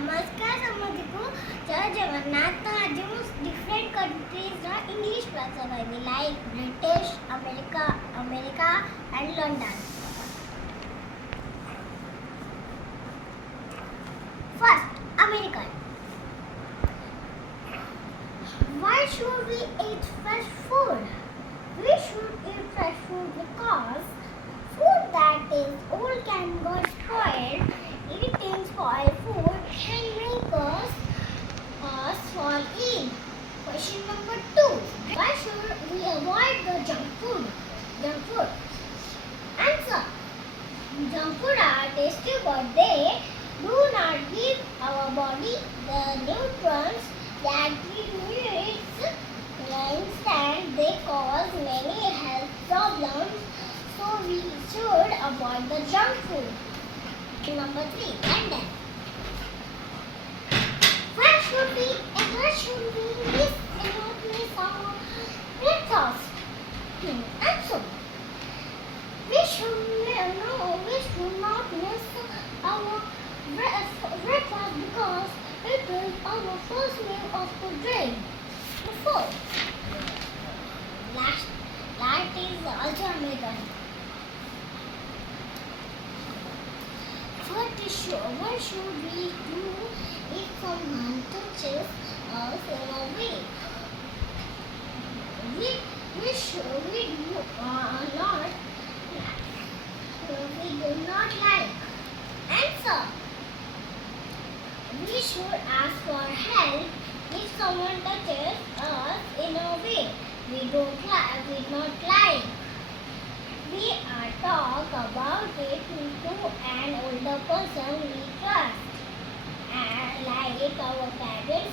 नमस्कार समझको जय जगन्नाथ आज ମୁଁ different countries ର English ଭାଷା କହିବି like British, America and London. First, American. Why should we eat fresh food? We should eat fresh food because food that is old can go spoiled. Eating spoiled food can make us fall ill. Question number 2. Why should we avoid the junk food? Answer. Junk food are tasty but they do not give our body the nutrients that we need. Instead, they cause many health problems. So we should avoid the junk food. Number 3, London. Why should we miss our breakfast? Answer. We should not miss our breakfast because it is our first meal of the day. 4. That is also American. What should we do if someone touches us in a way we do not like? Answer. We should ask for help if someone touches us in a way we not like. We are talk about it to an older person we trust, and like our parents